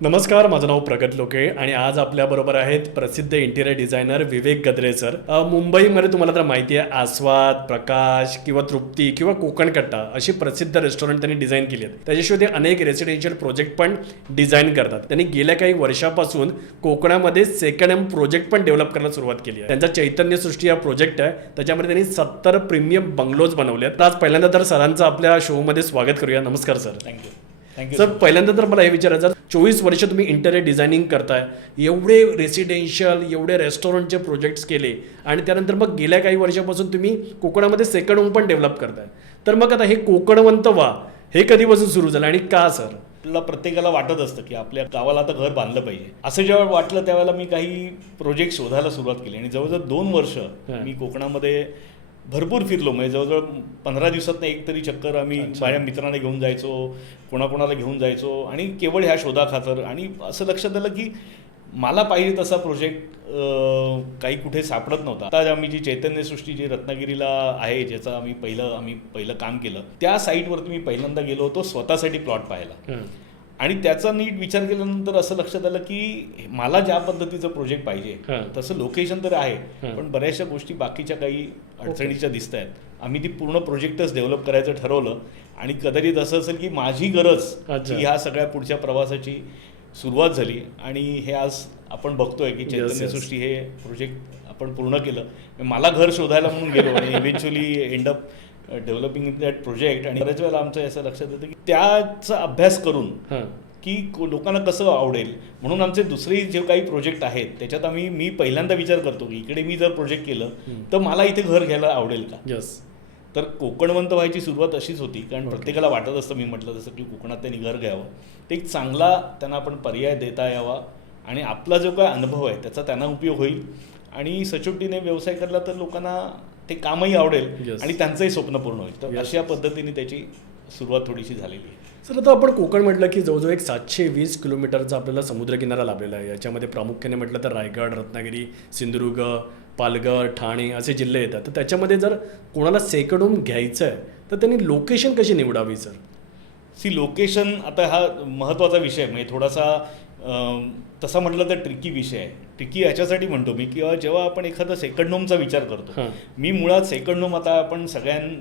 नमस्कार, माझं नाव प्रगत लोके आणि आज आपल्याबरोबर आहेत प्रसिद्ध इंटिरियर डिझायनर विवेक गद्रे सर. मुंबईमध्ये तुम्हाला तर माहिती आहे, आस्वाद, प्रकाश किंवा तृप्ती किंवा कोकण कट्टा अशी प्रसिद्ध रेस्टॉरंट त्यांनी डिझाईन केली आहेत. त्याच्याशिवाय ते अनेक रेसिडेन्शियल प्रोजेक्ट पण डिझाईन करतात. त्यांनी गेल्या काही वर्षापासून कोकणामध्ये सेकंड हँड प्रोजेक्ट पण डेव्हलप करायला सुरुवात केली आहे. त्यांचा चैतन्य सृष्टी हा प्रोजेक्ट आहे, त्याच्यामध्ये त्यांनी 70 प्रीमियम बंगलोज बनवले आहेत. आज पहिल्यांदा तर सरांचं आपल्या शोमध्ये स्वागत करूया. नमस्कार सर. थँक्यू. थँक्यू सर, पहिल्यांदा तर मला हे विचारायचं, 24 वर्ष तुम्ही इंटेरियर डिझायनिंग करताय, एवढे रेसिडेन्शियल एवढे रेस्टॉरंटचे प्रोजेक्ट्स केले आणि त्यानंतर मग गेल्या काही वर्षापासून तुम्ही कोकणामध्ये सेकंड होम पण डेव्हलप करताय. तर मग आता हे कोकणवंत व्हा हे कधीपासून सुरू झालं आणि का सर? आपल्याला प्रत्येकाला वाटत असतं की आपल्या गावाला आता घर बांधलं पाहिजे. असं जेव्हा वाटलं त्यावेळेला मी काही प्रोजेक्ट शोधायला सुरुवात केली आणि जवळजवळ 2 वर्ष मी कोकणामध्ये भरपूर फिरलो. म्हणजे जवळजवळ 15 दिवसात एक तरी चक्कर आम्ही माझ्या मित्रांना घेऊन जायचो, कोणाकोणाला घेऊन जायचो आणि केवळ ह्या शोधाखातर. आणि असं लक्षात आलं की मला पाहिजे तसा प्रोजेक्ट काही कुठे सापडत नव्हता. आता आम्ही जी चैतन्यसृष्टी जी रत्नागिरीला आहे, ज्याचं आम्ही पहिलं काम केलं, त्या साईटवरती मी पहिल्यांदा गेलो होतो स्वतःसाठी प्लॉट पाहायला. आणि त्याचा नीट विचार केल्यानंतर असं लक्षात आलं की मला ज्या पद्धतीचं प्रोजेक्ट पाहिजे तसं लोकेशन तर आहे, पण बऱ्याचशा गोष्टी बाकीच्या काही अडचणीच्या दिसत आहेत. आम्ही ती पूर्ण प्रोजेक्टच डेव्हलप करायचं ठरवलं आणि कदाचित असं असेल की माझी गरज ह्या सगळ्या पुढच्या प्रवासाची सुरुवात झाली. आणि हे आज आपण बघतोय की चैतन्यसृष्टी हे प्रोजेक्ट आपण पूर्ण केलं. मला घर शोधायला म्हणून गेलो आणि eventually end up developing that project. आणि बऱ्याच वेळेला आमचं असं लक्षात येतं की त्याचा अभ्यास करून की लोकांना कसं आवडेल, म्हणून आमचे दुसरे जे काही प्रोजेक्ट आहेत त्याच्यात मी पहिल्यांदा विचार करतो की इकडे मी जर प्रोजेक्ट केलं तर मला इथे घर घ्यायला आवडेल का. तर कोकणवंत व्हायची सुरुवात अशीच होती, कारण प्रत्येकाला वाटत असतं, मी म्हटलं तसं की कोकणात त्यांनी घर घ्यावं, ते एक चांगला त्यांना आपण पर्याय देता यावा आणि आपला जो काय अनुभव आहे त्याचा त्यांना उपयोग होईल आणि सचोटीने व्यवसाय करला तर लोकांना ते कामही आवडेल आणि त्यांचंही स्वप्न पूर्ण होईल. तर अशा पद्धतीने त्याची सुरुवात थोडीशी झालेली आहे. सर, आता आपण कोकण म्हटलं की जवळजवळ एक 720 किलोमीटरचा आपल्याला समुद्रकिनारा लाभलेला आहे. याच्यामध्ये प्रामुख्याने म्हटलं तर रायगड, रत्नागिरी, सिंधुदुर्ग, पालघर, ठाणे असे जिल्हे येतात. तर त्याच्यामध्ये जर कोणाला सेकंड होम घ्यायचं आहे तर त्यांनी लोकेशन कशी निवडावी सर? लोकेशन आता हा महत्त्वाचा विषय आहे. म्हणजे थोडासा तसा म्हटलं तर ट्रिकी विषय आहे. ट्रिकी याच्यासाठी म्हणतो मी किंवा जेव्हा आपण एखादा सेकंड होमचा विचार करतो, मी मुळात सेकंड होम आता आपण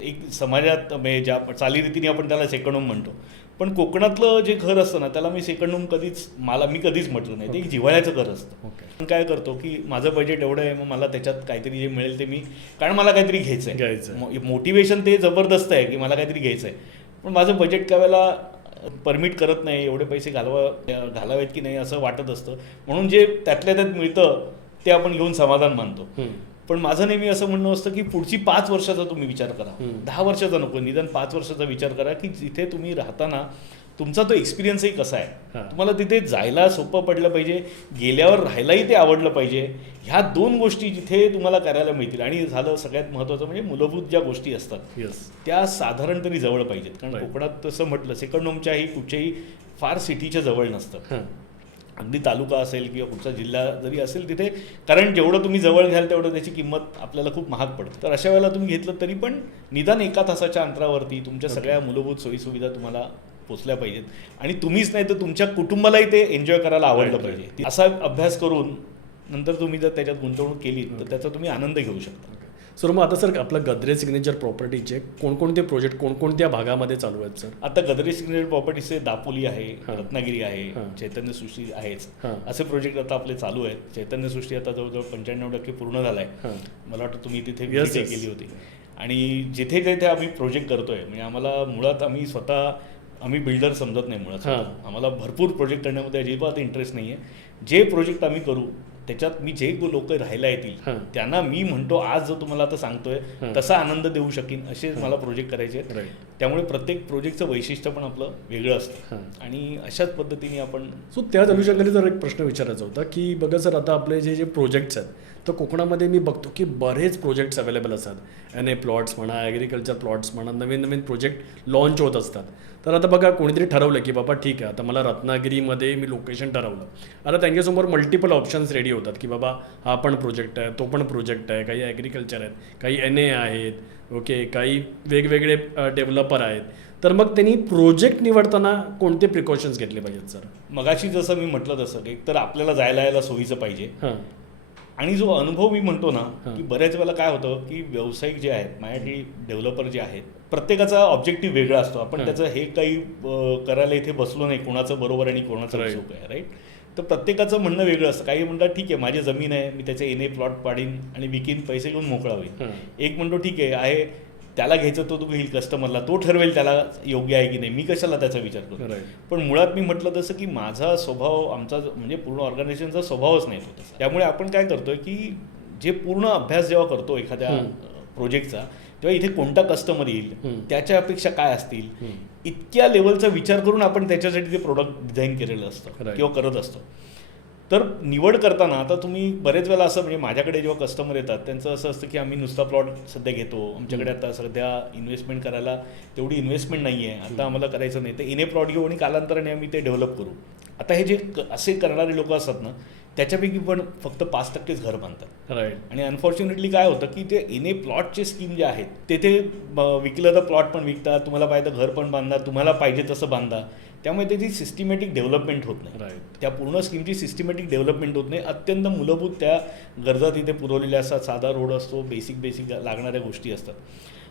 एक समाजात म्हणजे ज्या चालीरीतीने आपण त्याला सेकंड होम म्हणतो, पण कोकणातलं जे घर असतं ना त्याला मी सेकंड होम मी कधीच म्हटलं नाही. ते एक जिव्हाळ्याचं घर असतं. पण काय करतो की माझं बजेट एवढं आहे, मग मला त्याच्यात काहीतरी जे मिळेल ते कारण मला काहीतरी घ्यायचं आहे. मोटिवेशन ते जबरदस्त आहे की मला काहीतरी घ्यायचं आहे, पण माझं बजेट काय वेळेला परमिट करत नाही, एवढे पैसे घालावेत की नाही असं वाटत असतं. म्हणून जे त्यातल्या त्यात मिळतं ते आपण घेऊन समाधान मानतो. पण माझं नेहमी असं म्हणणं असतं की पुढची 5 वर्षाचा तुम्ही विचार करा, 10 वर्षाचा नको, निदान 5 वर्षाचा विचार करा की जिथे तुम्ही राहताना तुमचा तो एक्सपिरियन्सही कसा आहे, तुम्हाला तिथे जायला सोपं पडलं पाहिजे, गेल्यावर राहायलाही ते आवडलं पाहिजे. ह्या 2 गोष्टी जिथे तुम्हाला करायला मिळतील. आणि झालं सगळ्यात महत्त्वाचं म्हणजे मूलभूत ज्या गोष्टी असतात त्या साधारण तरी जवळ पाहिजेत. कारण कोकणात तसं म्हटलं सेकंड होमच्याही कुठच्याही फार सिटीच्या जवळ नसतं. अगदी तालुका असेल किंवा कुठचा जिल्हा जरी असेल तिथे, कारण जेवढं तुम्ही जवळ घ्याल तेवढं त्याची किंमत आपल्याला खूप महाग पडते. तर अशा वेळेला तुम्ही घेतलं तरी पण निदान 1 तासाच्या अंतरावरती तुमच्या सगळ्या मूलभूत सोयीसुविधा तुम्हाला पोचल्या पाहिजेत आणि तुम्हीच नाही तर तुमच्या कुटुंबालाही ते एन्जॉय करायला आवडलं पाहिजे. असा अभ्यास करून नंतर तुम्ही जर त्याच्यात गुंतवणूक केली तर त्याचा तुम्ही आनंद घेऊ शकता. सर, मग आता सर आपलं गद्रे सिग्नेचर प्रॉपर्टीचे कोणकोणते प्रोजेक्ट कोणकोणत्या भागामध्ये चालू आहेत सर? आता गद्रे सिग्नेचर प्रॉपर्टीचे दापोली आहे, रत्नागिरी आहे, चैतन्यसृष्टी आहेच, असे प्रोजेक्ट आता आपले चालू आहेत. चैतन्यसृष्टी आता जवळजवळ 95% पूर्ण झालाय. मला वाटतं तुम्ही तिथे विजिट केली होती. आणि जिथे जिथे आम्ही प्रोजेक्ट करतोय, म्हणजे आम्हाला मुळात आम्ही बिल्डर समजत नाही मुळात. आम्हाला भरपूर प्रोजेक्ट करण्यामध्ये अजिबात इंटरेस्ट नाही आहे. जे प्रोजेक्ट आम्ही करू त्याच्यात जे लोक राहायला येतील त्यांना मी म्हणतो आज जो तुम्हाला आता सांगतोय तसा आनंद देऊ शकेन असे मला प्रोजेक्ट करायचे आहेत. त्यामुळे प्रत्येक प्रोजेक्टचं वैशिष्ट्य पण आपलं वेगळं असतं आणि अशाच पद्धतीने आपण. त्याच अनुषंगाने जर एक प्रश्न विचारायचा होता की बघा सर, आता आपले जे प्रोजेक्ट्स आहेत तर कोकणामध्ये मी बघतो की बरेच प्रोजेक्ट्स अवेलेबल असतात. NA प्लॉट्स म्हणा, ॲग्रिकल्चर प्लॉट्स म्हणा, नवीन नवीन प्रोजेक्ट लॉन्च होत असतात. तर आता बघा कोणीतरी ठरवलं की बाबा ठीक आहे, आता मला रत्नागिरीमध्ये मी लोकेशन ठरवलं, आता त्यांच्यासमोर मल्टिपल ऑप्शन्स रेडी होतात की बाबा हा पण प्रोजेक्ट आहे, तो पण प्रोजेक्ट आहे, काही ॲग्रिकल्चर आहेत, काही NA आहेत, ओके, काही वेगवेगळे डेव्हलपर आहेत. तर मग त्यांनी प्रोजेक्ट निवडताना कोणते प्रिकॉशन्स घेतले पाहिजेत सर? मगाशी जसं मी म्हटलं तसं एक तर आपल्याला जायला यायला सोयीचं पाहिजे, हां आणि जो अनुभव मी म्हणतो ना की बऱ्याच वेळेला काय होतं की व्यावसायिक जे आहेत माझ्यासाठी डेव्हलपर जे आहेत प्रत्येकाचा ऑब्जेक्टिव्ह वेगळा असतो. आपण त्याचं हे काही करायला इथे बसलो नाही कोणाचं बरोबर आणि कोणाचं चूक आहे, राईट. तर प्रत्येकाचं म्हणणं वेगळं असतं. काही म्हणतात ठीक आहे माझी जमीन आहे मी त्याचे एने प्लॉट पाडीन आणि विकीन पैसे घेऊन मोकळा होईल. एक म्हणतो ठीक आहे त्याला घ्यायचं तो घेईल कस्टमरला, तो ठरवेल त्याला योग्य आहे की नाही, मी कशाला त्याचा विचार करतो. पण मुळात मी म्हटलं तसं की माझा स्वभाव आमचा म्हणजे पूर्ण ऑर्गनायझेशनचा स्वभावच नाही तो तसा. त्यामुळे आपण काय करतोय की जे पूर्ण अभ्यास जेव्हा करतो एखाद्या प्रोजेक्टचा तेव्हा इथे कोणता कस्टमर येईल त्याच्या अपेक्षा काय असतील इतक्या लेवलचा विचार करून आपण त्याच्यासाठी ते प्रोडक्ट डिझाईन केलेलं असतं किंवा करत असतो. तर निवड करताना आता तुम्ही बरेच वेळेला असं म्हणजे माझ्याकडे जेव्हा कस्टमर येतात त्यांचं असं असतं की आम्ही नुसता प्लॉट सध्या घेतो, आमच्याकडे आता सध्या इन्व्हेस्टमेंट करायला तेवढी इन्व्हेस्टमेंट नाही आहे, आता आम्हाला करायचं नाही, तर इने प्लॉट घेऊ आणि कालांतराने आम्ही ते डेव्हलप करू. आता हे जे असे करणारे लोक असतात ना त्याच्यापैकी पण फक्त 5%च घर बांधतात. राईट. आणि अनफॉर्च्युनेटली काय होतं की ते इने प्लॉटचे स्कीम जे आहेत तेथे विकलं तर प्लॉट पण विकतात, तुम्हाला पाहिजे तर घर पण बांधा, तुम्हाला पाहिजे तसं बांधा. त्यामुळे त्याची सिस्टमॅटिक डेव्हलपमेंट होत नाही. राईट. त्या पूर्ण स्कीमची सिस्टमॅटिक डेव्हलपमेंट होत नाही. अत्यंत मूलभूत त्या गरजा तिथे पुरवलेल्या असतात. साधा रोड असतो, बेसिक लागणाऱ्या गोष्टी असतात.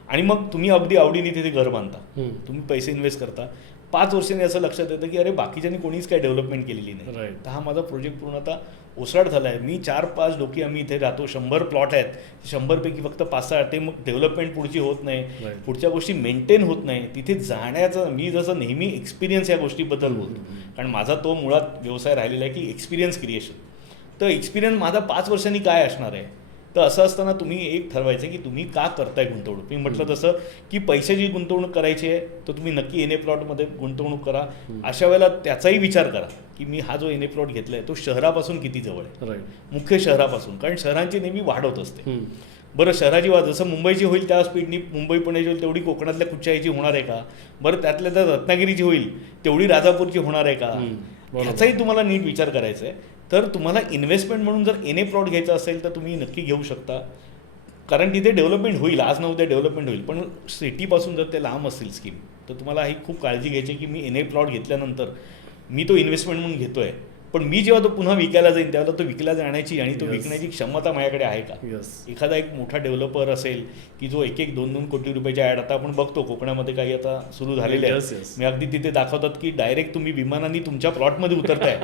आणि मग तुम्ही अगदी आवडीने तिथे घर बांधता, तुम्ही पैसे इन्व्हेस्ट करता. 5 वर्षांनी असं लक्षात येतं की अरे बाकीच्यांनी कोणीच काही डेव्हलपमेंट केलेली नाही. तर हा माझा प्रोजेक्ट पूर्ण आता ओसाड झाला आहे. मी 4-5 लोकी आम्ही इथे राहतो, 100 प्लॉट आहेत, 100पैकी फक्त 5-6 ते मग डेव्हलपमेंट पुढची होत नाही, पुढच्या गोष्टी मेंटेन होत नाही. तिथे जाण्याचं मी जसं नेहमी एक्सपिरियन्स या गोष्टीबद्दल बोलतो, कारण माझा तो मुळात व्यवसाय राहिलेला आहे की एक्सपिरियन्स क्रिएशन. तर एक्सपिरियन्स माझा 5 वर्षांनी काय असणार आहे. तर असं असताना तुम्ही एक ठरवायचं की तुम्ही का करताय गुंतवणूक. मी म्हटलं तसं की पैशाची गुंतवणूक करायची आहे तर तुम्ही नक्की एने प्लॉटमध्ये गुंतवणूक करा. अशा वेळेला त्याचाही विचार करा की मी हा जो एने प्लॉट घेतला आहे तो शहरापासून किती जवळ आहे, मुख्य शहरापासून, कारण शहरांची नेहमी वाढ होत असते. बरं शहराची वाढ जसं मुंबईची होईल त्या स्पीडनी मुंबई पुण्याची होईल तेवढी कोकणातल्या कुठच्या याची होणार आहे का. बरं त्यातल्या तर रत्नागिरीची होईल तेवढी राजापूरची होणार आहे का, ह्याचाही तुम्हाला नीट विचार करायचा आहे. तर तुम्हाला इन्व्हेस्टमेंट म्हणून जर एने प्लॉट घ्यायचा असेल तर तुम्ही नक्की घेऊ शकता, कारण तिथे डेव्हलपमेंट होईल, आज न उद्या डेव्हलपमेंट होईल. पण सिटीपासून जर ते लांब असतील स्कीम तर तुम्हाला ही खूप काळजी घ्यायची की मी एने प्लॉट घेतल्यानंतर मी तो इन्व्हेस्टमेंट म्हणून घेतो आहे, पण मी जेव्हा तो पुन्हा विकायला जाईन त्यावेळेला तो विकला जाण्याची आणि तो विकण्याची क्षमता माझ्याकडे आहे का. एखादा एक मोठा डेव्हलपर असेल की जो 1-2 कोटी रुपयाच्या ॲड आता आपण बघतो कोकणामध्ये काही आता सुरू झालेले आहेत. मी अगदी तिथे दाखवतात की डायरेक्ट तुम्ही विमानाने तुमच्या प्लॉटमध्ये उतरताय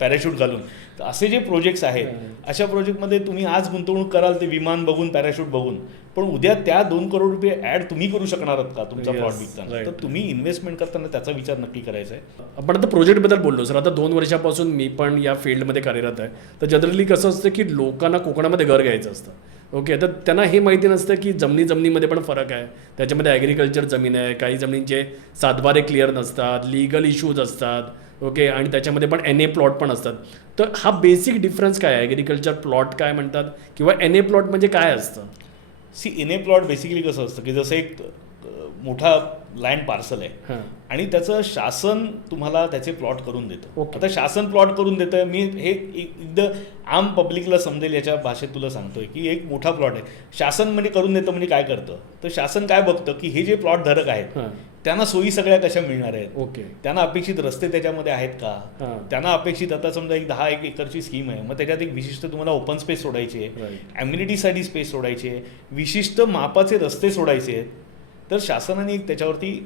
पॅराशूट घालून. तर असे जे प्रोजेक्ट्स आहेत अशा प्रोजेक्टमध्ये तुम्ही आज गुंतवणूक कराल ते विमान बघून पॅराशूट बघून, पण उद्या त्या 2 करोड रुपये ॲड तुम्ही करू शकणार आहात का तुमचा प्लॉट विकताना. तर तुम्ही इन्व्हेस्टमेंट करताना त्याचा विचार नक्की करायचा आहे. आपण आता प्रोजेक्टबद्दल बोललो सर, आता 2 वर्षापासून मी पण या फील्डमध्ये कार्यरत आहे. तर जनरली कसं असतं की लोकांना कोकणामध्ये घर घ्यायचं असतं. ओके, तर त्यांना हे माहिती नसतं की जमिनीमध्ये पण फरक आहे. त्याच्यामध्ये ॲग्रिकल्चर जमीन आहे, काही जमिनींचे सातबारे क्लिअर नसतात, लिगल इश्यूज असतात. ओके, आणि त्याच्यामध्ये पण एन ए प्लॉट पण असतात. तर हा बेसिक डिफरन्स काय आहे, ॲग्रिकल्चर प्लॉट काय म्हणतात किंवा एन ए प्लॉट म्हणजे काय असतं? एन ए प्लॉट बेसिकली कसं असतं की जसं एक मोठा लँड पार्सल आहे आणि त्याचं शासन तुम्हाला त्याचे प्लॉट करून देतं. आता शासन प्लॉट करून देतं, मी हे एकदम आम पब्लिकला समजेल याच्या भाषेत तुला सांगतोय की एक मोठा प्लॉट आहे, शासन म्हणजे करून देतं म्हणजे काय करतं. तर शासन काय बघतं की हे जे प्लॉट धारक आहेत त्यांना सोयी सगळ्या कशा मिळणार आहेत. ओके, त्यांना अपेक्षित रस्ते त्याच्यामध्ये आहेत का, त्यांना अपेक्षित आता समजा एक 10 एकरची स्कीम आहे मग त्याच्यात एक विशिष्ट तुम्हाला ओपन स्पेस सोडायची आहे, ॲम्युनिटीसाठी स्पेस सोडायची आहे, विशिष्ट मापाचे रस्ते सोडायचे आहेत. तर शासनाने एक त्याच्यावरती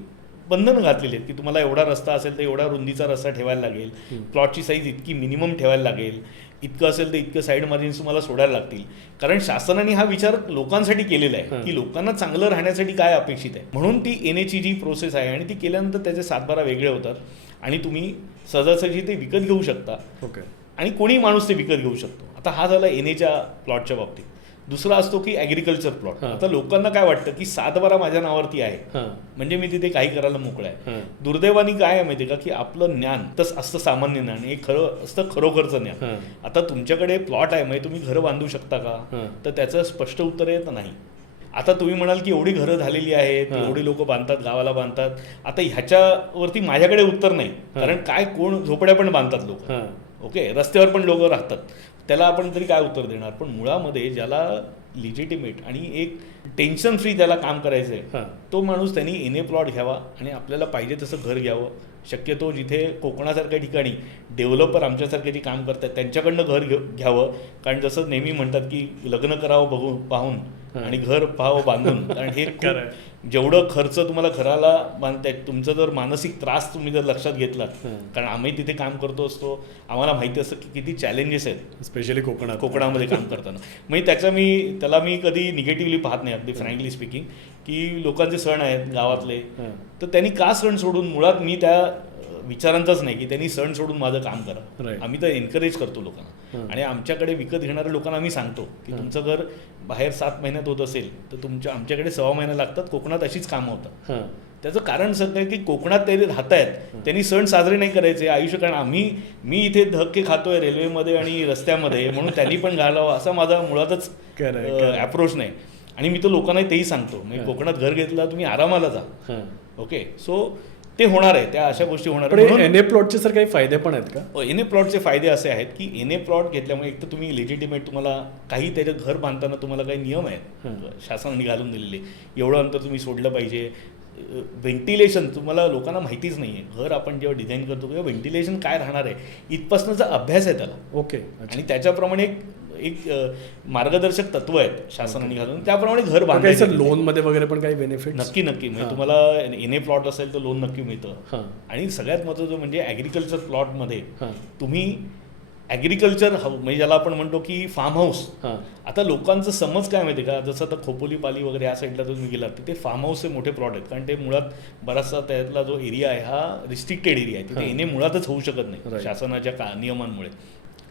बंधनं घातलेली आहेत की तुम्हाला एवढा रस्ता असेल तर एवढा रुंदीचा रस्ता ठेवायला लागेल, प्लॉटची साईज इतकी मिनिमम ठेवायला लागेल, इतकं असेल तर इतकं साईड मार्जिन्स तुम्हाला सोडायला लागतील. कारण शासनाने हा विचार लोकांसाठी केलेला आहे की लोकांना चांगलं राहण्यासाठी काय अपेक्षित आहे. म्हणून ती एनएची जी प्रोसेस आहे आणि ती केल्यानंतर त्याचे 7-12 वेगळे होतात आणि तुम्ही सहजासहजी ते विकत घेऊ शकता. ओके, आणि कोणी माणूस ते विकत घेऊ शकतो. आता हा झाला एनएच्या प्लॉटच्या बाबतीत. दुसरा असतो की ॲग्रिकल्चर प्लॉट. आता लोकांना काय वाटतं की 7-12 माझ्या नावावरती आहे म्हणजे मी तिथे काही करायला मोकळा आहे. दुर्दैवाने काय आहे माहिती आहे का की आपलं ज्ञान तसं असतं सामान्य ज्ञान, हे खरं असतं खरोखरचं ज्ञान. आता तुमच्याकडे प्लॉट आहे म्हणजे तुम्ही घरं बांधू शकता का, तर त्याचं स्पष्ट उत्तर येत नाही. आता तुम्ही म्हणाल की एवढी घरं झालेली आहेत, एवढी लोक बांधतात, गावाला बांधतात. आता ह्याच्यावरती माझ्याकडे उत्तर नाही, कारण काय कोण झोपड्या पण बांधतात लोक. ओके, रस्त्यावर पण लोक राहतात, त्याला आपण तरी काय उत्तर देणार. पण मुळामध्ये ज्याला लिजिटिमेट आणि एक टेन्शन फ्री त्याला काम करायचं आहे, तो माणूस त्यांनी एन ए प्लॉट घ्यावा आणि आपल्याला पाहिजे तसं घर घ्यावं. शक्यतो जिथे कोकणासारख्या ठिकाणी डेव्हलपर आमच्यासारखे जे काम करतात त्यांच्याकडनं घर घ्यावं. कारण जसं नेहमी म्हणतात की लग्न करावं बघून पाहून आणि घर पाहावं बांधून. कारण हे जेवढं खर्च तुम्हाला घराला बांधताय, तुमचं जर मानसिक त्रास तुम्ही जर लक्षात घेतलात, कारण आम्ही तिथे काम करतो असतो, आम्हाला माहिती असतं की किती चॅलेंजेस आहेत स्पेशली कोकणामध्ये काम करताना. म्हणजे त्याला मी कधी निगेटिव्हली पाहत नाही, अगदी फ्रँकली स्पीकिंग, की लोकांचे सण आहेत गावातले, तर त्यांनी का सण सोडून, मुळात मी त्या विचारांचाच नाही की त्यांनी सण सोडून माझं काम करा. आम्ही तर एनकरेज करतो लोकांना आणि आमच्याकडे विकत घेणाऱ्या लोकांना आम्ही सांगतो की तुमचं घर बाहेर 7 महिन्यात होत असेल तर आमच्याकडे 6 महिने लागतात. कोकणात अशीच कामं होतात. त्याचं कारण सगळं आहे की कोकणात ते राहत आहेत, त्यांनी सण साजरे नाही करायचे आयुष्य. कारण मी इथे धक्के खातोय रेल्वेमध्ये आणि रस्त्यामध्ये, म्हणून त्यांनी पण घालावं असा माझा मुळातच अप्रोच नाही. आणि मी तर लोकांना तेही सांगतो, म्हणजे कोकणात घर घेतला तुम्ही आरामाला जा. ओके, सो ते होणार आहे, त्या अशा गोष्टी होणार आहेत. एन ए प्लॉटचे सर काही फायदे पण आहेत का? एन ए प्लॉटचे फायदे असे आहेत की एन ए प्लॉट घेतल्यामुळे एक तर तुम्ही लेजिटिमेट, तुम्हाला काही त्याच्यात घर बांधताना तुम्हाला काही नियम आहेत शासनाने घालून दिलेले, एवढं अंतर तुम्ही सोडलं पाहिजे. व्हेंटिलेशन तुम्हाला लोकांना माहितीच नाही आहे. घर आपण जेव्हा डिझाईन करतो तेव्हा व्हेंटिलेशन काय राहणार आहे इथपासूनचा अभ्यास आहे त्याला. ओके, आणि त्याच्याप्रमाणे एक मार्गदर्शक तत्व आहेत शासनाने घालून, त्याप्रमाणे घर बांधायचं. लोन मध्ये वगैरे पण काही बेनिफिट? नक्की म्हणजे तुम्हाला एन ए प्लॉट असेल तर लोन नक्की मिळतं. आणि सगळ्यात महत्त्वाचं म्हणजे ॲग्रिकल्चर प्लॉटमध्ये तुम्ही ॲग्रिकल्चर म्हणजे ज्याला आपण म्हणतो की फार्म हाऊस. आता लोकांचं समज काय माहिती का, जसं आता खोपोली पाली वगैरे या साईडला तुम्ही गेलात तिथे फार्म हाऊसचे मोठे प्लॉट आहेत. कारण ते मुळात बराचसा त्यातला जो एरिया आहे हा रिस्ट्रिक्टेड एरिया आहे, तिथे एन ए मुळातच होऊ शकत नाही शासनाच्या नियमांमुळे.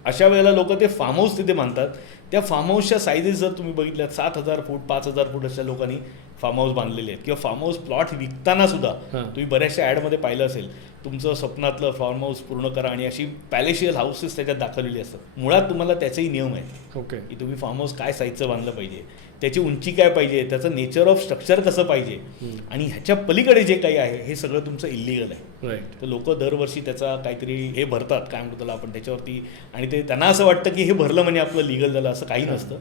अशा वेळेला लोक ते फार्म हाऊस तिथे बांधतात. त्या फार्म हाऊसच्या साईजेस जर तुम्ही बघितल्यात 7,000 फूट 5,000 फूट अशा लोकांनी फार्म हाऊस बांधलेले आहेत. किंवा फार्म हाऊस प्लॉट विकताना सुद्धा तुम्ही बऱ्याचशा ॲडमध्ये पाहिलं असेल, तुमचं स्वप्नातलं फार्म हाऊस पूर्ण करा आणि अशी पॅलेशियल हाऊसेस त्याच्यात दाखवलेली असतात. मुळात तुम्हाला त्याचेही नियम आहेत. ओके, की तुम्ही फार्म हाऊस काय साईजचं बांधलं पाहिजे, त्याची उंची काय पाहिजे, त्याचं नेचर ऑफ स्ट्रक्चर कसं पाहिजे, आणि ह्याच्या पलीकडे जे काही आहे हे सगळं तुमचं इलिगल आहे. तर लोक दरवर्षी त्याचा काहीतरी हे भरतात, काय म्हणतो त्याला आपण, त्याच्यावरती, आणि ते त्यांना असं वाटतं की हे भरलं म्हणजे आपलं लिगल झालं. असं काही नसतं.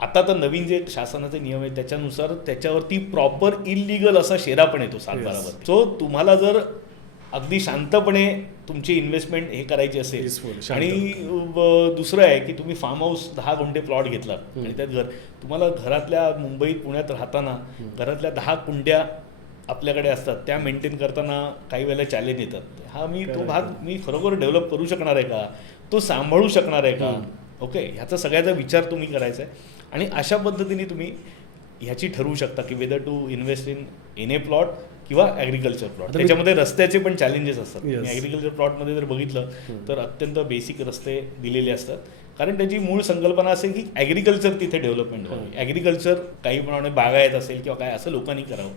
आता तर नवीन जे शासनाचे नियम आहेत त्याच्यानुसार त्याच्यावरती प्रॉपर इलिगल असा शेरा पण येतो 7-12 सो तुम्हाला जर अगदी शांतपणे तुमची इन्व्हेस्टमेंट हे करायची असेल, आणि दुसरं आहे की तुम्ही फार्म हाऊस 10 गुंठे प्लॉट घेतलात आणि त्यात घर, तुम्हाला घरातल्या मुंबईत पुण्यात राहताना घरातल्या 10 कुंड्या आपल्याकडे असतात, त्या मेंटेन करताना काही वेळेला चॅलेंज येतात. हा तो भाग मी खरोखर डेव्हलप करू शकणार आहे का, तो सांभाळू शकणार आहे का. ओके, ह्याचा सगळ्याचा विचार तुम्ही करायचा आहे. आणि अशा पद्धतीने तुम्ही ह्याची ठरवू शकता की whether to invest in a plot किंवा ॲग्रिकल्चर प्लॉट. त्याच्यामध्ये रस्त्याचे पण चॅलेंजेस असतात. ॲग्रिकल्चर प्लॉटमध्ये जर बघितलं तर अत्यंत बेसिक रस्ते दिलेले असतात, कारण त्याची मूळ संकल्पना असेल की ॲग्रिकल्चर तिथे डेव्हलपमेंट व्हावी. ॲग्रिकल्चर काही प्रमाणे बागायत असेल किंवा काय असं लोकांनी करावं,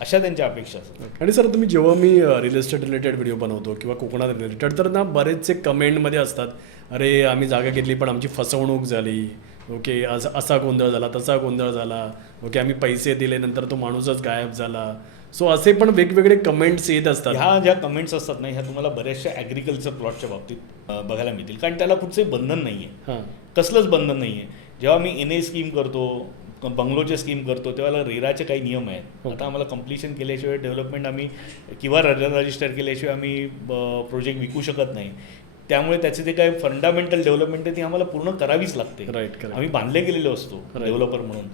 अशा त्यांच्या अपेक्षा असतात. आणि सर तुम्ही जेव्हा मी रिअल इस्टेट रिलेटेड व्हिडिओ बनवतो किंवा कोकणात रिलेटेड, तर ना बरेचसे कमेंटमध्ये असतात, अरे आम्ही जागा घेतली पण आमची फसवणूक झाली, ओके असा गोंधळ झाला, तसा गोंधळ झाला, ओके आम्ही पैसे दिले नंतर तो माणूसच गायब झाला. सो असे पण वेगवेगळे कमेंट्स येत असतात. ह्या ज्या कमेंट्स असतात ना, ह्या तुम्हाला बऱ्याचशा ॲग्रिकल्चर प्लॉटच्या बाबतीत बघायला मिळतील, कारण त्याला कुठचंही बंधन नाही आहे, कसलंच बंधन नाही आहे. जेव्हा मी एन ए स्कीम करतो, बंगलोचे स्कीम करतो, तेव्हा रेराचे काही नियम आहेत. आता आम्हाला कम्प्लिशन केल्याशिवाय डेव्हलपमेंट आम्ही किंवा रजिस्टर केल्याशिवाय आम्ही प्रोजेक्ट विकू शकत नाही. त्यामुळे त्याचे जे काही फंडामेंटल डेव्हलपमेंट आहे ती आम्हाला पूर्ण करावीच लागते. आम्ही बांधले गेलेलो असतो डेव्हलपर म्हणून.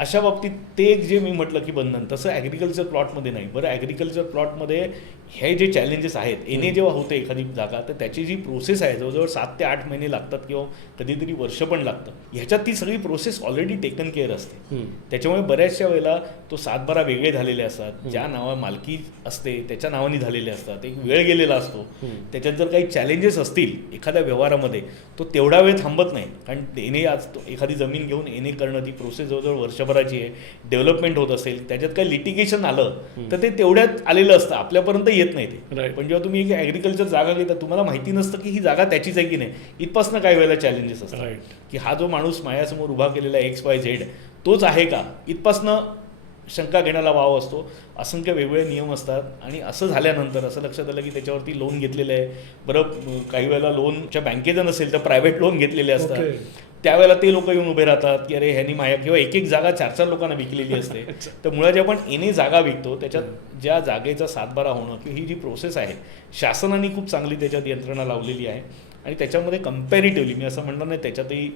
अशा बाबतीत ते एक जे मी म्हटलं की बंधन, तसं ॲग्रिकल्चर प्लॉटमध्ये नाही. बरं, ॲग्रिकल्चर प्लॉटमध्ये हे जे चॅलेंजेस आहेत, एन ए जेव्हा होते एखादी जागा, तर त्याची जी प्रोसेस आहे जवळजवळ 7 ते 8 महिने लागतात किंवा कधीतरी वर्ष पण लागतं. ह्याच्यात ती सगळी प्रोसेस ऑलरेडी टेकन केअर असते. त्याच्यामुळे बऱ्याचशा वेळेला तो 7-12 वेगळे झालेले असतात, ज्या नावा मालकी असते त्याच्या नावाने झालेले असतात, एक वेळ गेलेला असतो. त्याच्यात जर काही चॅलेंजेस असतील एखाद्या व्यवहारामध्ये, तो तेवढा वेळ थांबत नाही. कारण एन ए आज एखादी जमीन घेऊन एन ए करणं, ती प्रोसेस जवळजवळ वर्षभराची आहे. डेव्हलपमेंट होत असेल, त्याच्यात काही लिटिगेशन आलं तर ते तेवढ्यात आलेलं असतं, आपल्यापर्यंत येत नाही ते. पण जेव्हा तुम्ही एक ॲग्रिकल्चर जागा घेता, तुम्हाला माहिती नसतं की ही जागा त्याचीच आहे की नाही. इथपासनं काही वेळेला चॅलेंजेस असतात की हा जो माणूस माझ्यासमोर उभा केलेला XYZ तोच आहे का, इथपासनं शंका घेण्याला वाव असतो, असंख्य वेगवेगळे नियम असतात. आणि असं झाल्यानंतर असं लक्षात आलं की त्याच्यावरती लोन घेतलेलं आहे. बरं, काही वेळेला लोनच्या बँकेचं नसेल तर प्रायव्हेट लोन घेतलेले असतात. त्यावेळेला ते लोक येऊन उभे राहतात की अरे ह्यांनी माझ्या, किंवा एक एक जागा 4-4 लोकांना विकलेली असते. तर मुळात जे आपण एने जागा विकतो त्याच्यात ज्या जागेचा सातबारा होणं किंवा ही जी प्रोसेस आहे, शासनाने खूप चांगली त्याच्यात यंत्रणा लावलेली आहे. आणि त्याच्यामध्ये कम्पॅरेटिव्हली मी असं म्हणणार नाही त्याच्यातही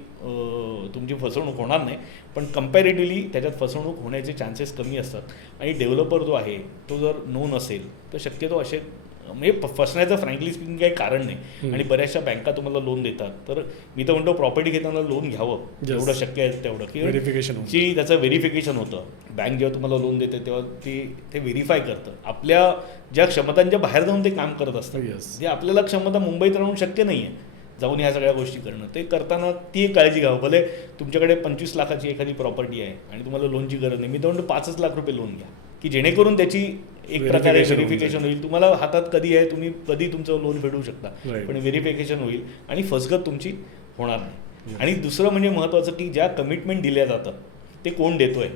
तुमची फसवणूक होणार नाही, पण कम्पॅरेटिव्हली त्याच्यात फसवणूक होण्याचे चान्सेस कमी असतात. आणि डेव्हलपर जो आहे तो जर नो नसेल तर शक्यतो असे म्हणजे फसण्याचं फ्रँकली स्पीकिंग काही कारण नाही. आणि बऱ्याचशा बँका तुम्हाला लोन देतात. तर मी तर म्हणतो प्रॉपर्टी घेताना लोन घ्यावं जेवढं शक्य आहे तेवढं, की व्हेरिफिकेशन जी त्याचं व्हेरिफिकेशन होतं. बँक जेव्हा तुम्हाला लोन देते तेव्हा ते व्हेरीफाय करतं आपल्या ज्या क्षमतांच्या बाहेर जाऊन ते काम करत असतं. जे आपल्याला क्षमता मुंबईत राहून शक्य नाही आहे जाऊन ह्या सगळ्या गोष्टी करणं. ते करताना ती एक काळजी घ्यावं. भले तुमच्याकडे 25 लाखाची एखादी प्रॉपर्टी आहे आणि तुम्हाला लोनची गरज नाही, मी तर म्हणतो 5 लाख रुपये लोन घ्या, की जेणेकरून त्याची एक प्रकारे व्हेरिफिकेशन होईल. तुम्हाला हातात कधी आहे, तुम्ही कधी तुमचं लोन फेडू शकता, पण व्हेरिफिकेशन होईल आणि फसगत तुमची होणार नाही. आणि दुसरं म्हणजे महत्त्वाचं की ज्या कमिटमेंट दिल्या जातात ते कोण देतोय,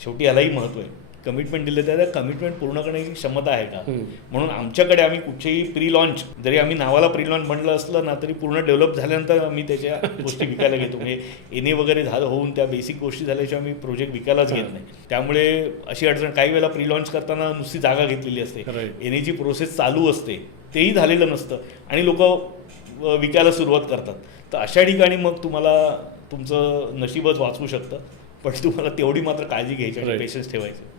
शेवटी यालाही महत्त्व आहे. कमिटमेंट दिले तर त्या कमिटमेंट पूर्ण करण्याची क्षमता आहे का. म्हणून आमच्याकडे आम्ही कुठचेही प्री लॉन्च, जरी आम्ही नावाला प्री लॉन्च म्हणलं असलं ना तरी पूर्ण डेव्हलप झाल्यानंतर आम्ही त्याच्या गोष्टी विकायला घेतो. म्हणजे एने वगैरे झालं होऊन त्या बेसिक गोष्टी झाल्याशिवाय आम्ही प्रोजेक्ट विकायलाच घेत नाही. त्यामुळे अशी अडचण, काही वेळेला प्री लॉन्च करताना नुसती जागा घेतलेली असते, एनेची प्रोसेस चालू असते, तेही झालेलं नसतं आणि लोक विकायला सुरुवात करतात. तर अशा ठिकाणी मग तुम्हाला तुमचं नशीबच वाचवू शकतं, पण तुम्हाला तेवढी मात्र काळजी घ्यायची, पेशन्स ठेवायचे.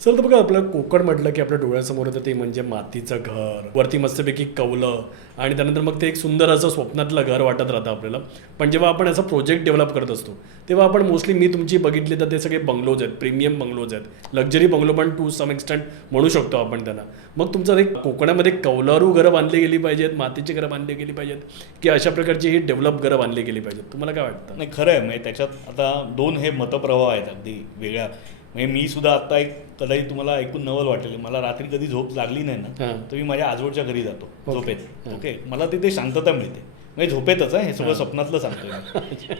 सर, तर बघा आपलं कोकण म्हटलं की आपल्या डोळ्यासमोर येतं ते म्हणजे मातीचं घर, वरती मस्तपैकी कौलं, आणि त्यानंतर मग ते एक सुंदर असं स्वप्नातलं घर वाटत राहतं आपल्याला. पण जेव्हा आपण असं प्रोजेक्ट डेव्हलप करत असतो तेव्हा आपण मोस्टली, मी तुमची बघितली तर ते सगळे बंगलोज आहेत, प्रीमियम बंगलोज आहेत, लक्झरी बंगलो पण टू सम एक्सटेंट म्हणू शकतो आपण त्यांना. मग तुमचं एक कोकणामध्ये कौलारू घरं बांधली गेली पाहिजेत, मातीची घरं बांधली गेली पाहिजेत, की अशा प्रकारची ही डेव्हलप घरं बांधली गेली पाहिजेत, तुम्हाला काय वाटतं? नाही, खरं आहे. म्हणजे त्याच्यात आता दोन हे मतप्रवाह आहेत अगदी वेगळ्या. म्हणजे मी सुद्धा आता एक कदाचित तुम्हाला ऐकून नवल वाटेल, मला रात्री कधी झोप लागली नाही ना तर मी माझ्या आजोळच्या घरी जातो झोपेत. ओके, मला तिथे शांतता मिळते. म्हणजे झोपेतच आहे, हे सगळं स्वप्नातलं सांगतोय.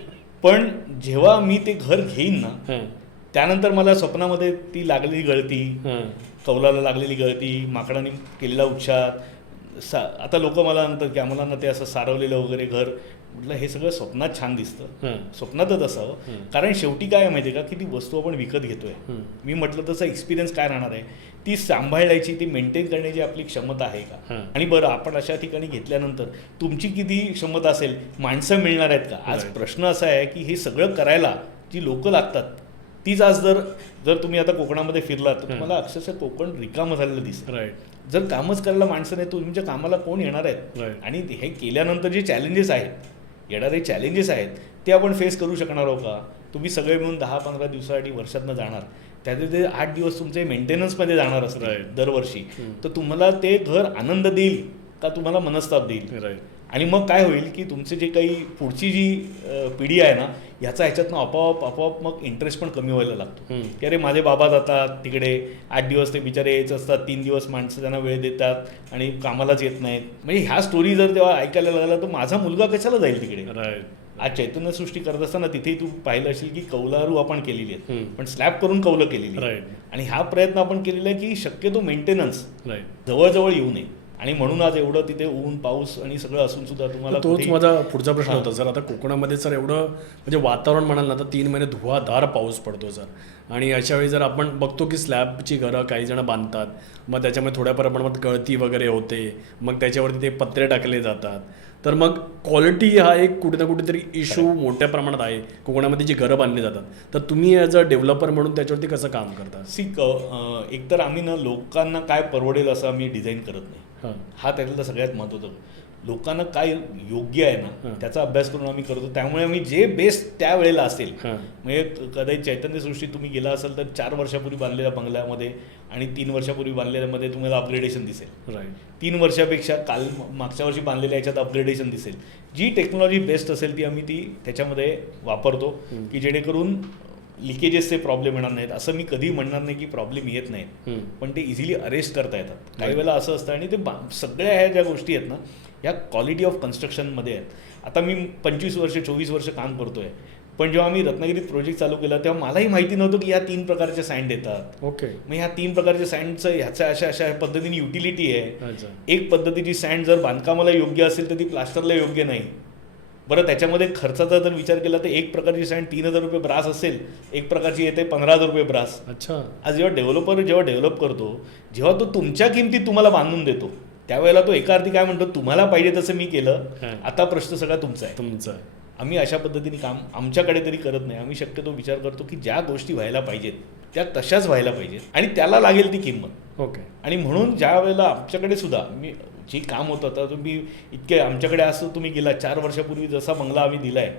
पण जेव्हा मी ते घर घेईन ना त्यानंतर मला स्वप्नामध्ये ती लागलेली गळती, कौलाला लागलेली गळती, माकडाने केलेला उच्चार, आता लोक मला म्हणतात की आम्हाला ना ते असं सारवलेलं वगैरे घर. म्हटलं हे सगळं स्वप्नात छान दिसतं, स्वप्नातच असावं. कारण शेवटी काय माहिती आहे का, की ती वस्तू आपण विकत घेतोय. मी म्हटलं तसं एक्सपिरियन्स काय राहणार आहे, ती सांभाळायची, ती मेंटेन करण्याची आपली क्षमता आहे का. आणि बरं, आपण अशा ठिकाणी घेतल्यानंतर तुमची किती क्षमता असेल, माणसं मिळणार आहेत का. आज प्रश्न असा आहे की हे सगळं करायला जी लोकं लागतात तीच आज जर तुम्ही आता कोकणामध्ये फिरलात तर तुम्हाला अक्षरशः कोकण रिकामं झालेलं दिसतं. जर कामच करायला माणसं नाही, तुमच्या कामाला कोण येणार आहेत. आणि हे केल्यानंतर जे चॅलेंजेस आहेत, येणारे चॅलेंजेस आहेत ते आपण फेस करू शकणार आहोत का. तुम्ही सगळे मिळून 10-15 दिवसासाठी वर्षातनं जाणार, त्याचे ते 8 दिवस तुमचे मेंटेनन्समध्ये जाणार असतील दरवर्षी. तर तुम्हाला ते घर आनंद देईल का तुम्हाला मनस्ताप देईल. आणि मग काय होईल की तुमचे जे काही पुढची जी पिढी आहे ना, ह्याच्यातनं आपोआप मग इंटरेस्ट पण कमी व्हायला लागतो. की अरे माझे बाबा जातात तिकडे 8 दिवस, ते बिचारे यायचं असतात, 3 दिवस माणसं त्यांना वेळ देतात आणि कामालाच येत नाहीत. म्हणजे ह्या स्टोरी जर तेव्हा ऐकायला लागला तर माझा मुलगा कशाला जाईल तिकडे. आज चैतन्य सृष्टी करत असताना तिथेही तू पाहिलं असेल की कौलारू आपण केलेली आहेत, पण स्लॅब करून कौलं केलेली. आणि हा प्रयत्न आपण केलेला आहे की शक्यतो मेंटेनन्स जवळजवळ येऊ नये. आणि म्हणून आज एवढं तिथे ऊन पाऊस आणि सगळं असून सुद्धा तुम्हाला, तोच माझा पुढचा प्रश्न होता सर. आता कोकणामध्ये सर एवढं म्हणजे वातावरण म्हणाल ना तर 3 महिने धुवाधार पाऊस पडतो सर. आणि अशा वेळी जर आपण बघतो की स्लॅबची घरं काही जण बांधतात, मग त्याच्यामध्ये थोड्या प्रमाणात गळती वगैरे होते, मग त्याच्यावरती ते पत्रे टाकले जातात. तर मग क्वालिटी हा एक कुठे ना कुठेतरी इश्यू मोठ्या प्रमाणात आहे कोकणामध्ये जी घरं बांधली जातात. तर तुम्ही ॲज अ डेव्हलपर म्हणून त्याच्यावरती कसं काम करता? एकतर आम्ही ना लोकांना काय परवडेल असं आम्ही डिझाईन करत नाही. हा त्यातला सगळ्यात महत्त्वाचं. लोकांना काय योग्य आहे ना त्याचा अभ्यास करून आम्ही करतो. त्यामुळे आम्ही जे बेस्ट त्यावेळेला असेल, म्हणजे कदाचित चैतन्य सृष्टी तुम्ही गेला असाल तर 4 वर्षापूर्वी बांधलेल्या बंगल्यामध्ये आणि 3 वर्षापूर्वी बांधलेल्यामध्ये तुम्हाला अपग्रेडेशन दिसेल. 3 वर्षापेक्षा मागच्या वर्षी बांधलेल्या याच्यात अपग्रेडेशन दिसेल. जी टेक्नॉलॉजी बेस्ट असेल ती आम्ही त्याच्यामध्ये वापरतो, की जेणेकरून लिकेजेसचे प्रॉब्लेम येणार नाहीत. असं मी कधी म्हणणार नाही की प्रॉब्लेम येत नाहीत, पण ते इझिली अरेस्ट करता येतात. काही वेळेला असं असतं. आणि ते सगळ्या ह्या ज्या गोष्टी आहेत ना या क्वालिटी ऑफ कन्स्ट्रक्शनमध्ये आहेत. आता मी 25 वर्ष 24 वर्ष काम करतो आहे. पण जेव्हा आम्ही रत्नागिरीत प्रोजेक्ट चालू केला तेव्हा मलाही माहिती नव्हतं की ह्या 3 प्रकारचे सँड येतात. ओके. मग ह्या 3 प्रकारचे सँडचं ह्याच्या अशा अशा पद्धतीने युटिलिटी आहे. अच्छा. एक पद्धतीची सँड जर बांधकामाला योग्य असेल तर ती प्लास्टरला योग्य नाही. बरं त्याच्यामध्ये खर्चाचा जर विचार केला तर एक प्रकारची सँड 3,000 रुपये ब्रास असेल, एक प्रकारची येते 15,000 रुपये ब्रास. अच्छा. आज जेव्हा डेव्हलप करतो, जेव्हा तो तुमच्या किमतीत तुम्हाला बांधून देतो त्यावेळेला तो एका अर्थी काय म्हणतो, तुम्हाला पाहिजे तसं मी केलं, आता प्रश्न सगळा तुमचा आहे. तुमचं. आम्ही अशा पद्धतीने काम आमच्याकडे तरी करत नाही. आम्ही शक्यतो विचार करतो की ज्या गोष्टी व्हायला पाहिजेत त्या तशाच व्हायला पाहिजेत आणि त्याला लागेल ती किंमत. ओके. आणि म्हणून ज्या वेळेला आमच्याकडे सुद्धा मी जे काम होतं आता तुम्ही इतके आमच्याकडे असं तुम्ही गेला 4 वर्षापूर्वी जसा बंगला आम्ही दिलाय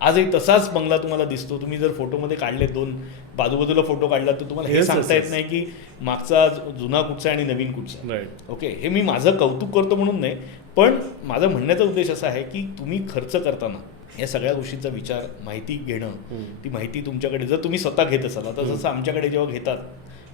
आजही तसाच बंगला तुम्हाला दिसतो. तुम्ही जर फोटोमध्ये काढले 2 बाजूबाजूला फोटो काढला तर तुम्हाला हे सांगता येत नाही की मागचा जुना कुठचा आणि नवीन कुठचा. राईट. ओके. हे मी माझं कौतुक करतो म्हणून नाही, पण माझा म्हणण्याचा उद्देश असा आहे की तुम्ही खर्च करताना या सगळ्या गोष्टींचा विचार, माहिती घेणं, ती माहिती तुमच्याकडे जर तुम्ही स्वतः घेत असाल, आता जसं आमच्याकडे जेव्हा घेतात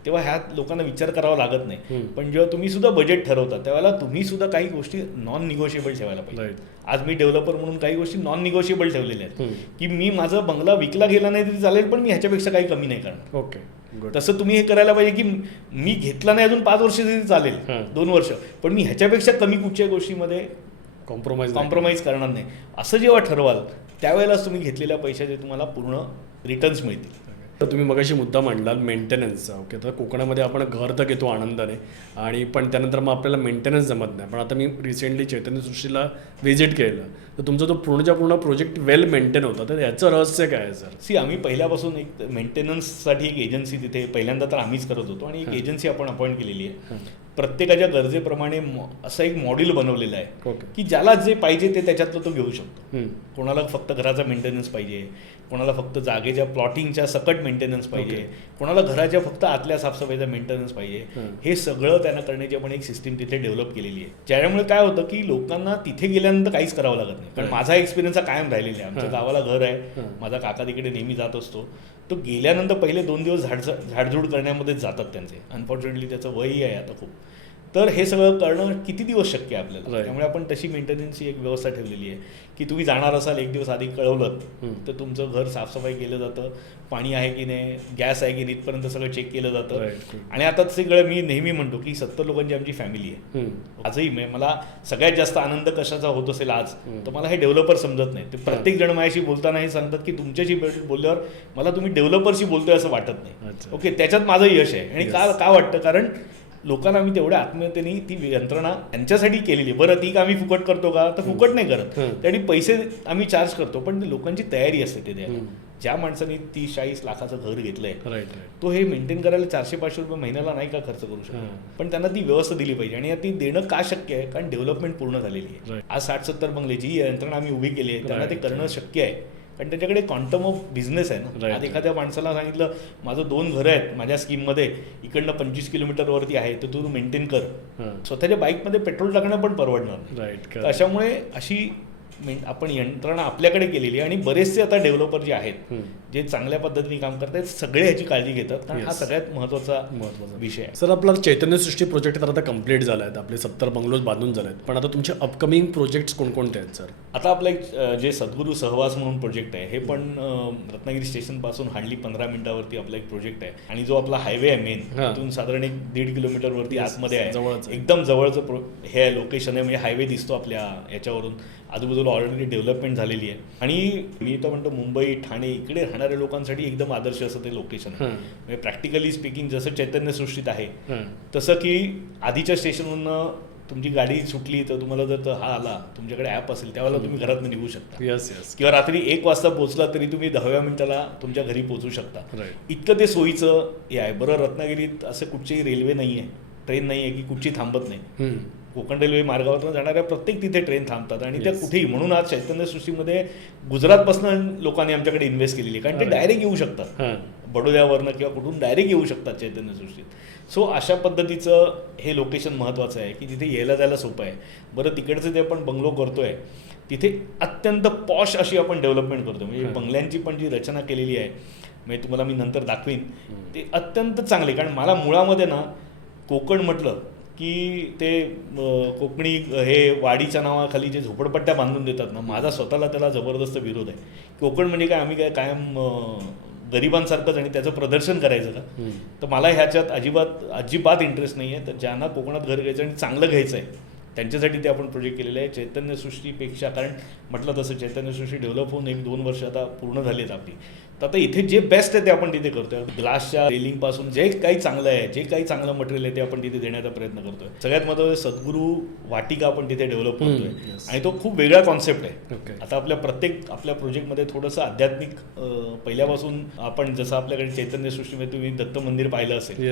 तेव्हा ह्या लोकांना विचार करावा लागत नाही. पण जेव्हा तुम्ही सुद्धा बजेट ठरवता त्यावेळेला तुम्ही सुद्धा काही गोष्टी नॉन निगोशिएबल ठेवायला पाहिजे. आज मी डेव्हलपर म्हणून काही गोष्टी नॉन निगोशिएबल ठेवलेल्या आहेत की मी माझा बंगला विकला गेला नाही तरी चालेल, पण मी ह्याच्यापेक्षा काही कमी नाही करणार. ओके. तसं तुम्ही हे करायला पाहिजे की मी घेतला नाही अजून 5 वर्ष तरी चालेल, 2 वर्ष, पण मी ह्याच्यापेक्षा कमी कुठच्याही गोष्टीमध्ये कॉम्प्रोमाइज करणार नाही. असं जेव्हा ठरवाल त्यावेळेलाच तुम्ही घेतलेल्या पैशाचे तुम्हाला पूर्ण रिटर्न्स मिळतील. तर तुम्ही मगाशी मुद्दा मांडलात मेंटेनन्सचा. ओके. तर कोकणामध्ये आपण घर तर घेतो आनंदाने आणि पण त्यानंतर मग आपल्याला मेंटेनन्स जमत नाही. पण आता मी रिसेंटली चैतन्यसृष्टीला व्हिजिट केलं तर तुमचा तो पूर्णच्या पूर्ण प्रोजेक्ट वेल मेंटेन होता. तर याचं रहस्य काय आहे सर? आम्ही पहिल्यापासून एक मेंटेनन्ससाठी एक एजन्सी तिथे पहिल्यांदा तर आम्हीच करत होतो आणि एक एजन्सी आपण अपॉइंट केलेली आहे. प्रत्येकाच्या गरजेप्रमाणे असं एक मॉड्यूल बनवलेलं आहे की ज्याला जे पाहिजे ते त्याच्यातलं तो घेऊ शकतो. कोणाला फक्त घराचा मेंटेनन्स पाहिजे, कोणाला फक्त जागेच्या प्लॉटिंगच्या सकट मेंटेनन्स पाहिजे, कोणाला घराच्या फक्त आतल्या साफसफाईचा मेंटेनन्स पाहिजे. हे सगळं त्यांना करण्याची आपण एक सिस्टीम तिथे डेव्हलप केलेली आहे. ज्यामुळे काय होतं की लोकांना तिथे गेल्यानंतर काहीच करावं लागत नाही. कारण माझा एक्सपिरियन्स हा कायम राहिलेला आहे. आमच्या गावाला घर आहे, माझा काका तिकडे नेहमी जात असतो. तो गेल्यानंतर पहिले 2 दिवस झाडझूड करण्यामध्येच जातात त्यांचे. अनफॉर्च्युनेटली त्याचं वयही आहे आता खूप. तर हे सगळं करणं किती दिवस शक्य आहे आपल्याला. त्यामुळे आपण तशी मेंटेनन्सची एक व्यवस्था ठेवलेली आहे की तुम्ही जाणार असाल 1 दिवस आधी कळवलं तर तुमचं घर साफसफाई केलं जातं, पाणी आहे की नाही, गॅस आहे की नाही, इथपर्यंत सगळं चेक केलं जातं. आणि आता सगळं मी नेहमी म्हणतो की 70 लोकांची आमची फॅमिली आहे. आजही मला सगळ्यात जास्त आनंद कशाचा होत असेल आज तर मला हे डेव्हलपर समजत नाही. ते प्रत्येक जण माझ्याशी बोलताना हे सांगतात की तुमच्याशी बोलल्यावर मला तुम्ही डेव्हलपरशी बोलतोय असं वाटत नाही. ओके. त्याच्यात माझं यश आहे. आणि का वाटतं, कारण लोकांना आम्ही तेवढ्या आत्मीयतेने ती यंत्रणा त्यांच्यासाठी केलेली आहे. बरं ती का आम्ही फुकट करतो का, तर फुकट नाही करत, त्यासाठी पैसे आम्ही चार्ज करतो, पण लोकांची तयारी असते ते द्यायला. ज्या माणसाने 30-40 लाखाचं घर घेतलंय तो हे मेंटेन करायला 400-500 रुपये महिन्याला नाही का खर्च करू शकतो. पण त्यांना ती व्यवस्था दिली पाहिजे आणि ती देणं का शक्य आहे, कारण डेव्हलपमेंट पूर्ण झालेली आहे. आज 60-70 बंगले जी यंत्रणा आम्ही उभी केली आहे त्यांना ते करणं शक्य आहे, कारण त्याच्याकडे क्वांटम ऑफ बिझनेस आहे ना. आज एखाद्या माणसाला सांगितलं माझं 2 घरं आहेत माझ्या स्कीममध्ये, इकडनं 25 किलोमीटरवरती आहे, तर तू मेंटेन कर. स्वतःच्या बाईकमध्ये पेट्रोल टाकणं पण परवडणार नाही. अशामुळे अशी आपण यंत्रणा आपल्याकडे केलेली आहे. आणि बरेचसे आता डेव्हलपर जे आहेत जे चांगल्या पद्धतीने काम करतात सगळे ह्याची काळजी घेतात, कारण हा सगळ्यात महत्त्वाचा विषय आहे. सर आपला चैतन्यसृष्टी प्रोजेक्ट तर आता कंप्लीट झाला आहे, आपले 70 बंगलोज बांधून झाले आहेत, पण आता तुमचे अपकमिंग प्रोजेक्ट्स कोणकोणते आहेत सर? आता आपलं एक जे सद्गुरू सहवास म्हणून प्रोजेक्ट आहे, हे पण रत्नागिरी स्टेशनपासून हार्डली 15 मिनिटावरती आपला एक प्रोजेक्ट आहे. आणि जो आपला हायवे आहे मेन, तिथून साधारण 1.5 किलोमीटरवरती आतमध्ये आहे, एकदम जवळचं हे आहे, लोकेशन आहे. म्हणजे हायवे दिसतो आपल्या याच्यावरून, आजूबाजूला ऑलरेडी डेव्हलपमेंट झालेली आहे. आणि मी तर म्हणतो मुंबई, ठाणे इकडे राहणाऱ्या लोकांसाठी एकदम आदर्श असं ते लोकेशन आहे. म्हणजे प्रॅक्टिकली स्पीकिंग जसं चैतन्यसृष्टीत आहे तसं की आधीच्या स्टेशनवरून तुमची गाडी सुटली तर तुम्हाला जर हा आला, तुमच्याकडे ॲप असेल त्यावेळेला तुम्ही घरातून निघू शकता. किंवा रात्री 1 वाजता पोहोचला तरी तुम्ही 10व्या मिनिटाला तुमच्या घरी पोहोचू शकता. इतकं ते सोयीचं हे आहे. बरं रत्नागिरीत असं कुठचीही रेल्वे नाही आहे, ट्रेन नाही आहे की कुठची थांबत नाही. कोकण रेल्वे मार्गावरून जाणाऱ्या प्रत्येक तिथे ट्रेन थांबतात आणि त्या कुठेही. म्हणून आज चैतन्यसृष्टीमध्ये गुजरातपासून लोकांनी आमच्याकडे इन्व्हेस्ट केलेली आहे, कारण ते डायरेक्ट येऊ शकतात, बडोद्यावरनं किंवा कुठून डायरेक्ट येऊ शकतात चैतन्यसृष्टीत. सो अशा पद्धतीचं हे लोकेशन महत्त्वाचं आहे की तिथे यायला जायला सोपं आहे. बरं तिकडचं जे आपण बंगलो करतोय तिथे अत्यंत पॉश अशी आपण डेव्हलपमेंट करतो. म्हणजे बंगल्यांची पण जी रचना केलेली आहे, म्हणजे तुम्हाला मी नंतर दाखवीन, ते अत्यंत चांगले. कारण मला मुळामध्ये ना कोकण म्हटलं की ते कोकणी हे वाडीच्या नावाखाली जे झोपडपट्ट्या बांधून देतात ना, माझा स्वतःला त्याला जबरदस्त विरोध आहे. कोकण म्हणजे काय, आम्ही काय कायम गरिबांसारखंच आणि त्याचं प्रदर्शन करायचं का? तर मला ह्याच्यात अजिबात इंटरेस्ट नाही आहे. तर ज्यांना कोकणात घर घ्यायचं आणि चांगलं घ्यायचं आहे त्यांच्यासाठी ते आपण प्रोजेक्ट केलेले आहे. चैतन्यसृष्टीपेक्षा, कारण म्हटलं तसं चैतन्यसृष्टी डेव्हलप होऊन 1-2 वर्ष आता पूर्ण झाली आहेत आपली. तर आता इथे जे बेस्ट आहे ते आपण तिथे करतोय. ग्लासच्या रेलिंगपासून जे काही चांगलं आहे, जे काही चांगलं मटेरियल आहे ते आपण तिथे देण्याचा प्रयत्न करतोय. सगळ्यात महत्त्वाचं सद्गुरू वाटिका आपण तिथे डेव्हलप करतोय आणि तो खूप वेगळा कॉन्सेप्ट आहे. आता आपल्या प्रोजेक्टमध्ये थोडंसं आध्यात्मिक पहिल्यापासून आपण जसं आपल्याकडे चैतन्यसृष्टीमध्ये तुम्ही दत्त मंदिर पाहिलं असेल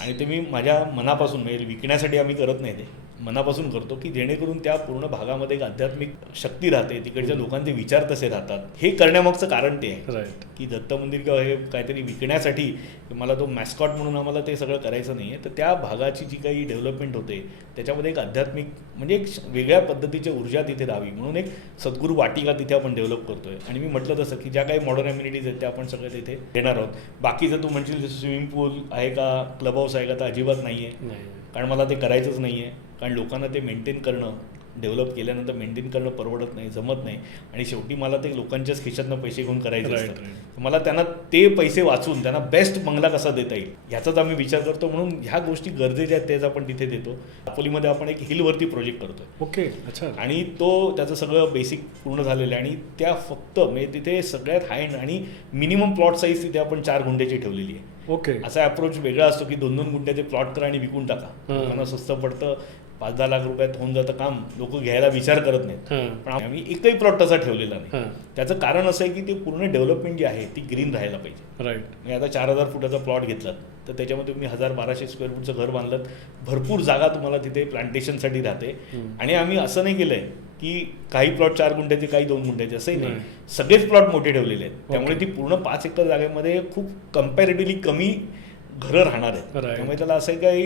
आणि ते मी माझ्या मनापासून म्हणजे विकण्यासाठी आम्ही करत नाही, ते मनापासून करतो की जेणेकरून त्या पूर्ण भागामध्ये एक आध्यात्मिक शक्ती राहते, तिकडच्या लोकांचे विचार तसे राहतात. हे करण्यामागचं कारण ते आहे की दत्त मंदिर किंवा हे काहीतरी विकण्यासाठी मला तो मॅस्कॉट म्हणून आम्हाला ते सगळं करायचं नाही आहे. तर त्या भागाची जी काही डेव्हलपमेंट होते त्याच्यामध्ये एक आध्यात्मिक म्हणजे एक वेगळ्या पद्धतीची ऊर्जा तिथे राहावी म्हणून एक सद्गुरू वाटिका तिथे आपण डेव्हलप करतोय. आणि मी म्हटलं तसं की ज्या काही मॉडर्न ॲम्युनिटीज आहेत त्या आपण सगळं तिथे देणार आहोत. बाकीचं तू म्हणशील स्विमिंग पूल आहे का, क्लब हाऊस आहे का, तर अजिबात नाही आहे. कारण मला ते करायचंच नाही आहे. कारण लोकांना ते मेंटेन करणं, डेव्हलप केल्यानंतर मेंटेन करणं परवडत नाही, जमत नाही. आणि शेवटी मला ते लोकांच्याच खिशातनं पैसे घेऊन करायचे असतात. मला त्यांना ते पैसे वाचून त्यांना बेस्ट बंगला कसा देता येईल ह्याचाच आम्ही विचार करतो. म्हणून ह्या गोष्टी गरजेच्या आहेत, तेच आपण तिथे देतो. दापोलीमध्ये आपण एक हिलवरती प्रोजेक्ट करतोय. ओके, अच्छा. आणि तो त्याचं सगळं बेसिक पूर्ण झालेलं आहे. आणि त्या फक्त म्हणजे तिथे सगळ्यात हाय एंड आणि मिनिमम प्लॉट साईज तिथे आपण 4 गुंठ्याची ठेवलेली आहे. ओके. असा अप्रोच वेगळा असतो की 2-2 गुंठ्याचे प्लॉट करा आणि विकून टाका. लोकांना स्वस्त पडतं, 5-10 लाख रुपयात होऊन जातं काम, लोक घ्यायला विचार करत नाहीत. पण आम्ही एकही प्लॉट तसा ठेवलेला नाही. त्याचं कारण असं आहे की ते पूर्ण डेव्हलपमेंट जी आहे ती ग्रीन राहायला पाहिजे. राईट. म्हणजे आता 4000 फुटाचा प्लॉट घेतलात तर त्याच्यामध्ये तुम्ही 1200 स्क्वेअर फूटचं घर बांधलं, भरपूर जागा तुम्हाला तिथे प्लांटेशनसाठी राहते. आणि आम्ही असं नाही केलंय की काही प्लॉट 4 गुंठ्याचे, काही 2 गुंठ्याचे, असंही नाही. सगळेच प्लॉट मोठे ठेवलेले आहेत. त्यामुळे ती पूर्ण 5 एकर जागेमध्ये खूप कम्पॅरेटिव्हली कमी घरं राहणार आहेत. त्यामुळे त्याला असं काही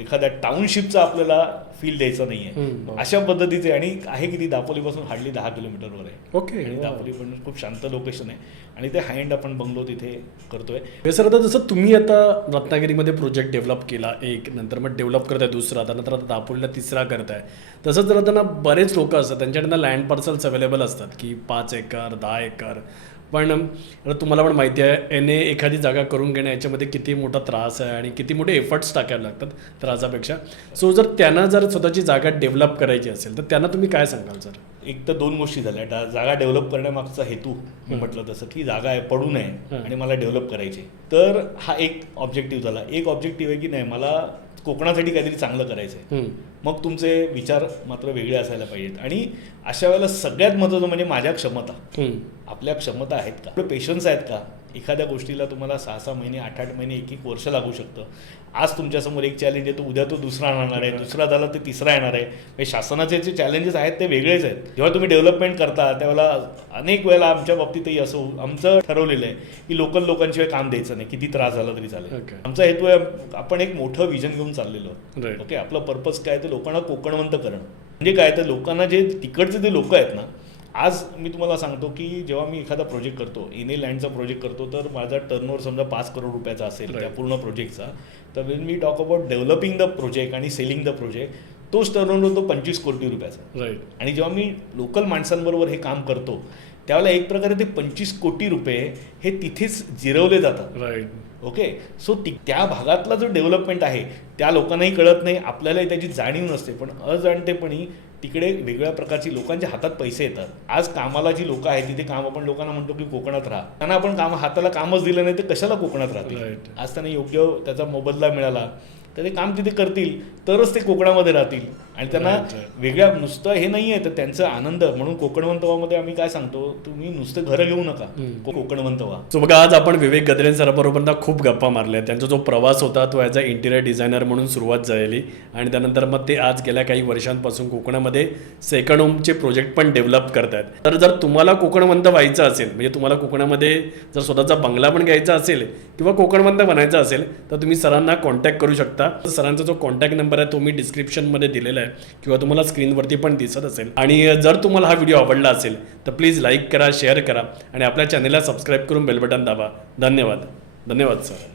एखाद्या टाउनशिपचा आपल्याला फील द्यायचा नाही आहे. अशा पद्धतीचे आणि आहे की ती दापोलीपासून हार्डली 10 किलोमीटरवर आहे. ओके. आणि दापोली पण खूप शांत लोकेशन आहे आणि ते हाय एंड आपण बंगलो तिथे करतोय. सर, आता जसं तुम्ही आता रत्नागिरीमध्ये प्रोजेक्ट डेव्हलप केला एक, नंतर मग डेव्हलप करताय दुसरा, त्यानंतर आता दापोलीला तिसरा करताय. तसंच जर त्यांना बरेच लोक असतात त्यांच्याकडनं लँड पार्सल्स अवेलेबल असतात की 5 एकर 10 एकर. पण तुम्हाला पण माहिती आहे याने एखादी जागा करून घेणं याच्यामध्ये किती मोठा त्रास आहे आणि किती मोठे एफर्ट्स टाकायला लागतात त्रासापेक्षा. सो जर त्यांना जर स्वतःची जागा डेव्हलप करायची असेल तर त्यांना तुम्ही काय सांगाल सर? एक तर 2 गोष्टी झाल्या. जागा डेव्हलप करण्यामागचा हेतू मी म्हटलं तसं की जागा आहे पडू नये आणि मला डेव्हलप करायची. तर हा एक ऑब्जेक्टिव्ह झाला. एक ऑब्जेक्टिव्ह आहे की नाही मला कोकणासाठी काहीतरी चांगलं करायचं आहे. मग तुमचे विचार मात्र वेगळे असायला पाहिजेत. आणि अशा वेळेला सगळ्यात महत्त्वाचं म्हणजे माझ्या क्षमता, आपल्या क्षमता आहेत का, आपले पेशन्स आहेत का. एखाद्या गोष्टीला तुम्हाला 6-6 महिने 8-8 महिने 1-1 वर्ष लागू शकतं. आज तुमच्यासमोर एक चॅलेंज आहे, तो उद्या तो दुसरा आणणार आहे, दुसरा झाला ते तिसरा येणार आहे. म्हणजे शासनाचे जे चॅलेंजेस आहेत ते वेगळेच आहेत. जेव्हा तुम्ही डेव्हलपमेंट करता त्यावेळेला अनेक वेळेला आमच्या बाबतीतही असं आमचं ठरवलेलं आहे की लोकल लोकांशिवाय काम द्यायचं नाही, किती त्रास झाला तरी चालेल. आमचा हेतू आहे, आपण एक मोठं विजन घेऊन चाललेलो आहोत. ओके, आपलं पर्पज काय, तर लोकांना कोकणवंत करणं. म्हणजे काय, तर लोकांना जे तिकडचे जे लोक आहेत ना, आज मी तुम्हाला सांगतो की जेव्हा मी एखादा प्रोजेक्ट करतो, एनए लँडचा प्रोजेक्ट करतो, तर माझा टर्नओव्हर समजा 5 करोड रुपयाचा असेल त्या पूर्ण प्रोजेक्टचा, तर Wien me talk about developing the project आणि सेलिंग द प्रोजेक्ट, तोच टर्नओव्हर होतो 25 कोटी रुपयाचा. राईट. आणि जेव्हा मी लोकल माणसांबरोबर हे काम करतो त्यावेळेला एक प्रकारे ते 25 कोटी रुपये हे तिथेच जिरवले जातात. राईट. ओके, सो त्या भागातला जो डेव्हलपमेंट आहे त्या लोकांनाही कळत नाही, आपल्यालाही त्याची जाणीव नसते. पण अजाणतेपणी तिकडे वेगळ्या प्रकारची लोकांच्या हातात पैसे येतात. आज कामाला जी लोक आहेत तिथे काम आपण लोकांना म्हणतो की कोकणात राहा, त्यांना आपण हाताला कामच दिलं नाही तर कशाला कोकणात राहतील. आज त्यांना योग्य त्याचा मोबदला मिळाला तर ते काम तिथे करतील, तरच ते कोकणामध्ये राहतील. आणि त्यांना वेगळ्या नुसतं हे नाही आहे तर त्यांचा आनंद म्हणून कोकणवंत व्हामध्ये आम्ही काय सांगतो, तुम्ही नुसतं घरं घेऊ नका, कोकणवंत व्हा. सो बघा, आज आपण विवेक गद्रे सराबरोबर खूप गप्पा मारल्या. त्यांचा जो प्रवास होता तो ॲज अ इंटिरियर डिझायनर म्हणून सुरुवात झालेली आणि त्यानंतर मग ते आज गेल्या काही वर्षांपासून कोकणामध्ये सेकंड होमचे प्रोजेक्ट पण डेव्हलप करतात. तर जर तुम्हाला कोकणवंत व्हायचं असेल, म्हणजे तुम्हाला कोकणामध्ये जर स्वतःचा बंगला पण घ्यायचा असेल किंवा कोकणवंत बनायचं असेल तर तुम्ही सरांना कॉन्टॅक्ट करू शकता. सरांचा जो कॉन्टॅक्ट नंबर आहे तो मी डिस्क्रिप्शनमध्ये दिलेला आहे किंवा तुम्हाला स्क्रीनवरती पण दिसत असेल. आणि जर तुम्हाला हा व्हिडिओ आवडला असेल तर प्लीज लाईक करा, शेअर करा आणि आपल्या चॅनलला सबस्क्राईब करून बेल बटन दाबा. धन्यवाद. धन्यवाद सर.